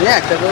Ya, que no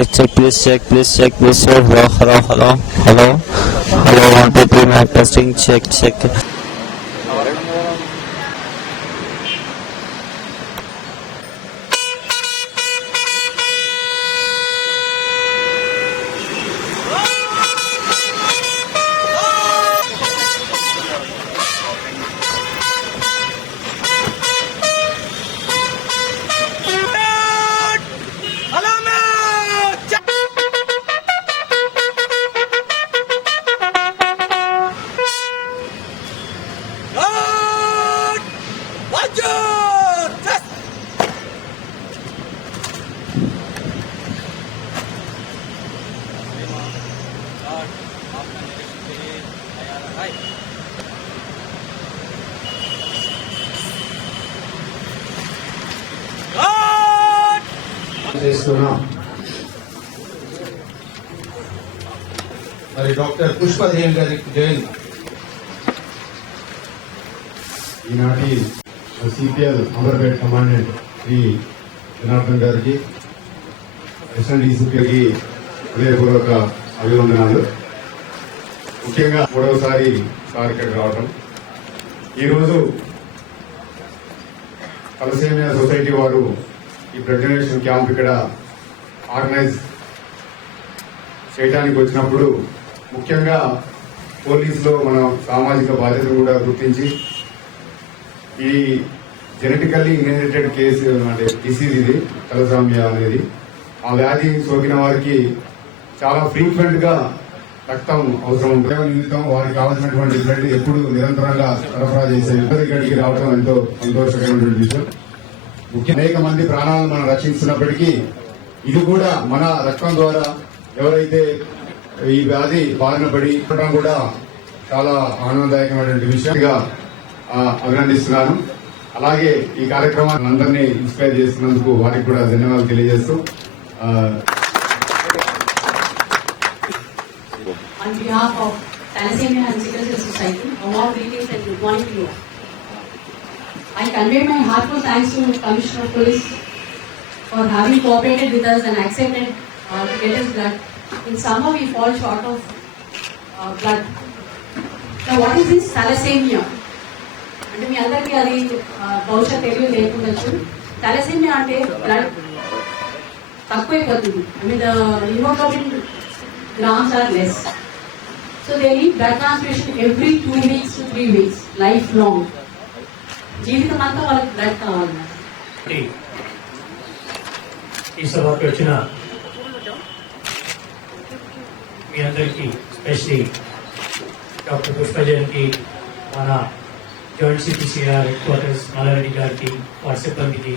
चलो check please sir. Hello 1 2 3 mic testing check చేస్తున్నాం. మరి doctor Pushpa Jain ఈనాటి సిపిఎల్ అమర్పేట్ కమాండెంట్ శ్రీ జనార్దన్ గారికి ఎస్ఎన్ డీసీపీకి హృదయపూర్వక అభివందనాలు. ముఖ్యంగా 3వసారి సార్ ఇక్కడికి రావడం. ఈరోజు తలసేమియా సొసైటీ వారు ఈ బ్లడ్ డొనేషన్ క్యాంప్ ఇక్కడ ఆర్గనైజ్ చేయడానికి వచ్చినప్పుడు ముఖ్యంగా పోలీసులో మన సామాజిక బాధ్యతను కూడా గుర్తించి ఈ జెనెటికల్లీ ఇన్హెరిటెడ్ కేసు అంటే డిసీజ్ ఇది తలసేమియా అనేది. ఆ వ్యాధి సోకిన వారికి చాలా ఫ్రీక్వెంట్ గా రక్తం అవసరం ఉంటుంది. నిమిత్తం వారికి కావాల్సినటువంటి బ్లడ్ ఎప్పుడు నిరంతరంగా సరఫరా చేసే ఇక్కడికి రావడం ఎంతో సంతోషకరమైనటువంటి విషయం. అనేక మంది ప్రాణాలను మనం రక్షిస్తున్నప్పటికీ ఇది కూడా మన రక్తం ద్వారా ఎవరైతే ఈ వ్యాధి బారిన పడి ఉండడం కూడా చాలా ఆనందదాయకమైనటువంటి విషయంగా అభినందిస్తున్నాను. అలాగే ఈ కార్యక్రమాన్ని అందరినీ ఇన్స్పైర్ చేస్తున్నందుకు వారికి కూడా ధన్యవాదాలు తెలియజేస్తూ On behalf of Thalassemia and Sickle Cell Society, a warm greetings and good morning to you. I convey my heartfelt thanks to Commissioner of Police for having cooperated with us and accepted to get us blood. In summer, we fall short of blood. Now, what is this thalassemia? అంటే మీ అందరికీ అది బహుశా తెలియదు లేకుండొచ్చు. Thalassaemia అంటే blood తక్కువైపోతుంది. I mean the hemoglobin grams are less. So they need blood transfusion every 2 weeks to 3 weeks, lifelong. జీవితం అంతా వాళ్ళకి blood కావాలి. ఈ సభకు వచ్చిన మీ అందరికీ స్పెషలీ డాక్టర్ పుష్ప జైన్కి, మన జాయింట్ సిపిసిఆర్ హెడ్ క్వార్టర్స్ మల్లారెడ్డి గారికి, వారి సిబ్బందికి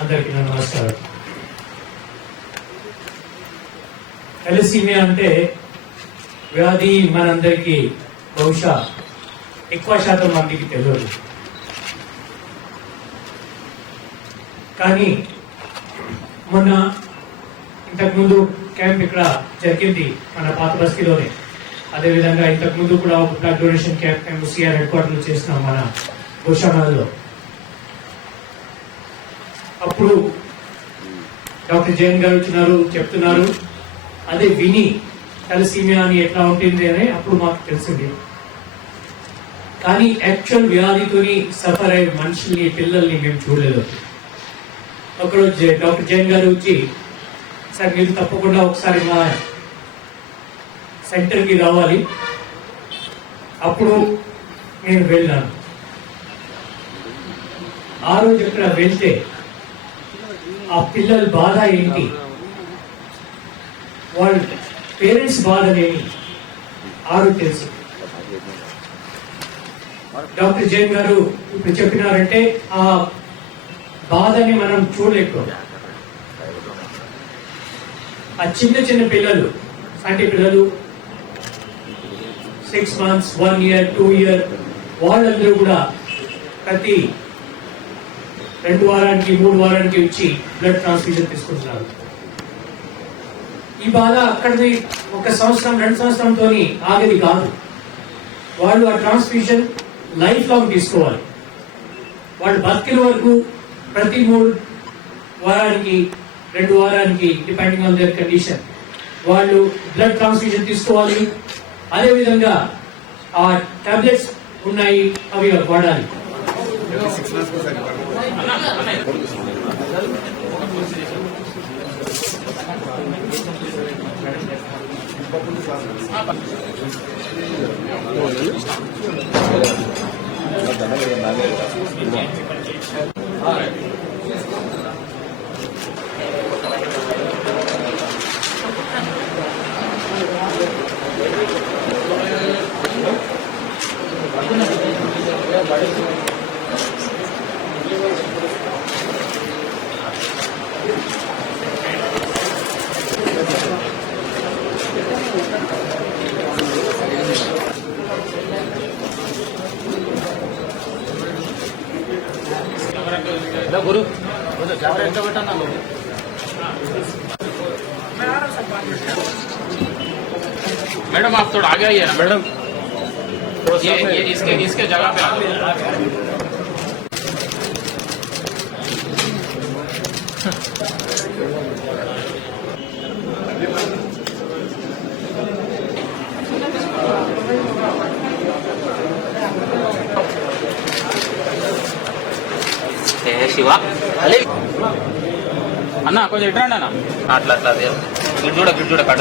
అందరికీ నా నమస్కారం. థాలసీమియా అంటే వ్యాధి మనందరికీ బహుశా ఎక్కువ శాతం మందికి తెలియదు. కానీ మొన్న ఇంతకుముందు క్యాంప్ ఇక్కడ జరిగింది మన పాత బస్తీలోనే. అదేవిధంగా ఇంతకుముందు కూడా ఒక blood donation camp CR head క్వార్టర్లో చేస్తున్నాం మన గోషామాలలో. అప్పుడు డాక్టర్ జైన్ గారు వచ్చినారు, చెప్తున్నారు. అదే విని థాలసీమియా అని ఎట్లా ఉంటుంది అని అప్పుడు మాకు తెలిసింది. కానీ యాక్చువల్ వ్యాధితోని సఫర్ అయ్యే మనుషుల్ని, పిల్లల్ని మేము చూడలేదు. ఒకరోజు డాక్టర్ జైన్ గారు వచ్చి, సార్ మీరు తప్పకుండా ఒకసారి మా సెంటర్కి రావాలి. అప్పుడు నేను వెళ్ళాను. ఆ రోజు అక్కడ వెళ్తే ఆ పిల్లల బాధ ఏంటి, వాళ్ళ పేరెంట్స్ బాధ లేని ఆ రోజు తెలుసు. డాక్టర్ జైన్ గారు ఇప్పుడు చెప్పినారంటే ఆ బాధని మనం చూడలేకపోయాం. ఆ చిన్న చిన్న పిల్లలు అంటే పిల్లలు 6 months, 1 year, 2 year వాళ్ళందరూ కూడా ప్రతి 2 వారానికి 3 వారానికి వచ్చి బ్లడ్ ట్రాన్స్ఫ్యూజన్ తీసుకుంటున్నారు. ఈ బాధ అక్కడిది 1 సంవత్సరం 2 సంవత్సరంతో ఆగేది కాదు. వాళ్ళు ఆ ట్రాన్స్ఫ్యూజన్ లైఫ్ లాంగ్ తీసుకోవాలి. వాళ్ళు బతికిన వరకు ప్రతి 3 వారానికి 2 వారానికి డిపెండింగ్ ఆన్ దేర్ కండిషన్ వాళ్ళు బ్లడ్ ట్రాన్స్ఫ్యూజన్ తీసుకోవాలి. అదేవిధంగా ఆ టాబ్లెట్స్ ఉన్నాయి అవి వాడాలి. गुरु कैमरा इतना बेटा ना मैडम आप थोड़ा आगे आइए ना मैडम. ये इसके जगह पे శివ అన్న కొంచెం ఇట్రండి అన్న. అట్లా అట్లా గిడ్జూడ కట్ట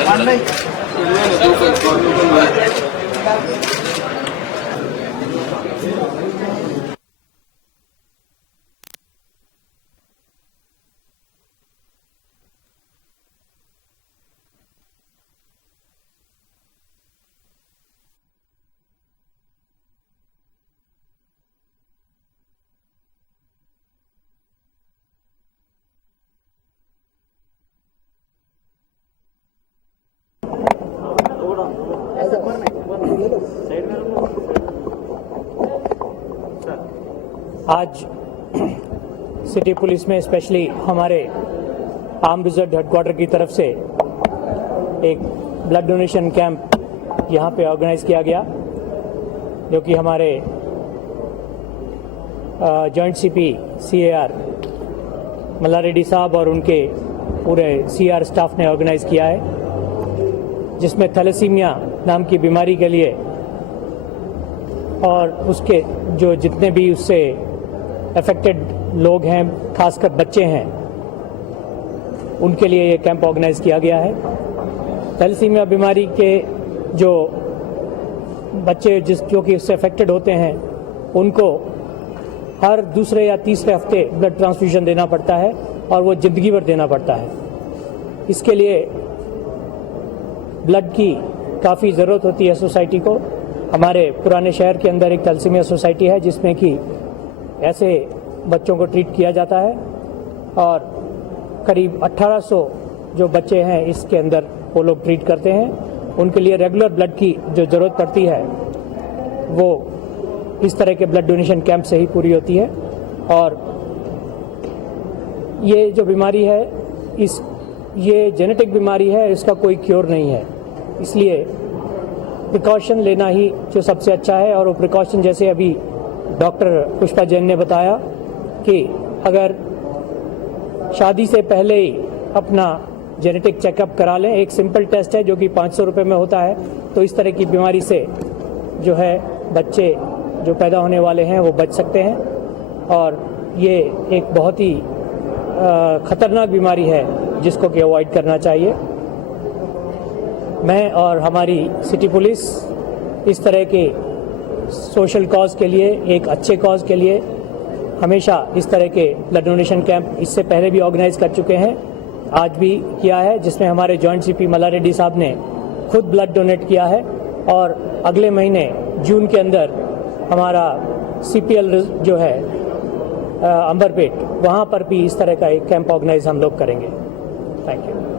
आज सिटी पुलिस में स्पेशली हमारे आर्म रिजर्व हेडक्वार्टर की तरफ से एक ब्लड डोनेशन कैंप यहाँ पे ऑर्गेनाइज किया गया, जो कि हमारे जॉइंट सीपी सीएआर मल्लारेड्डी साहब और उनके पूरे सीआर स्टाफ ने ऑर्गेनाइज किया है, जिसमें थैलेसीमिया नाम की बीमारी के लिए और उसके जो जितने भी उससे अफेक्टेड लोग हैं, खासकर बच्चे हैं, उनके लिए ये कैंप ऑर्गेनाइज किया गया है। थैलेसीमिया बीमारी के जो बच्चे जो कि उससे अफेक्टेड होते हैं, उनको हर दूसरे या तीसरे हफ्ते ब्लड ट्रांसफ्यूजन देना पड़ता है और वो जिंदगी भर देना पड़ता है। इसके लिए ब्लड की काफ़ी ज़रूरत होती है सोसाइटी को। हमारे पुराने शहर के अंदर एक थैलेसीमिया सोसाइटी है, जिसमें कि ऐसे बच्चों को ट्रीट किया जाता है और करीब 1800 जो बच्चे हैं इसके अंदर वो लोग ट्रीट करते हैं। उनके लिए रेगुलर ब्लड की जो ज़रूरत पड़ती है वो इस तरह के ब्लड डोनेशन कैंप से ही पूरी होती है। और ये जो बीमारी है ये जेनेटिक बीमारी है, इसका कोई क्योर नहीं है, इसलिए प्रिकॉशन लेना ही जो सबसे अच्छा है। और वो प्रिकॉशन जैसे अभी डॉक्टर पुष्पा जैन ने बताया कि अगर शादी से पहले ही अपना जेनेटिक चेकअप करा लें, एक सिंपल टेस्ट है जो कि 500 रुपये में होता है, तो इस तरह की बीमारी से जो है बच्चे जो पैदा होने वाले हैं वो बच सकते हैं। और ये एक बहुत ही खतरनाक बीमारी है जिसको कि अवॉइड करना चाहिए। मैं और हमारी सिटी पुलिस इस तरह के सोशल कॉज के लिए, एक अच्छे कॉज के लिए हमेशा इस तरह के ब्लड डोनेशन कैंप इससे पहले भी ऑर्गेनाइज कर चुके हैं, आज भी किया है, जिसमें हमारे जॉइंट सीपी मल्लारेड्डी साहब ने खुद ब्लड डोनेट किया है। और अगले महीने जून के अंदर हमारा CPL जो है अंबरपेट, वहाँ पर भी इस तरह का एक कैंप ऑर्गेनाइज हम लोग करेंगे। Thank you.